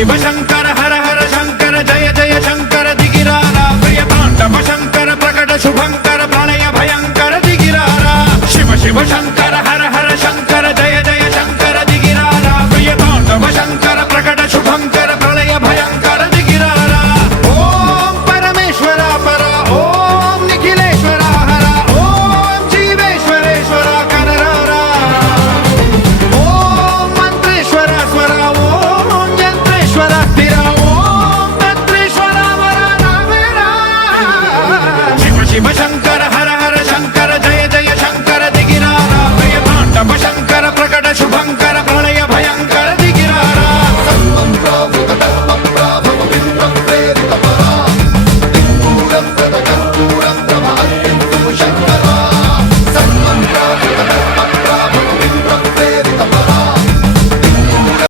शिव शंकर हर हर शंकर जय जय शंकर दिगिरारा प्रिय तांडव शंकर प्रकट शुभंकर प्रणय भयंकर दिगिरारा शिव शिव शंकर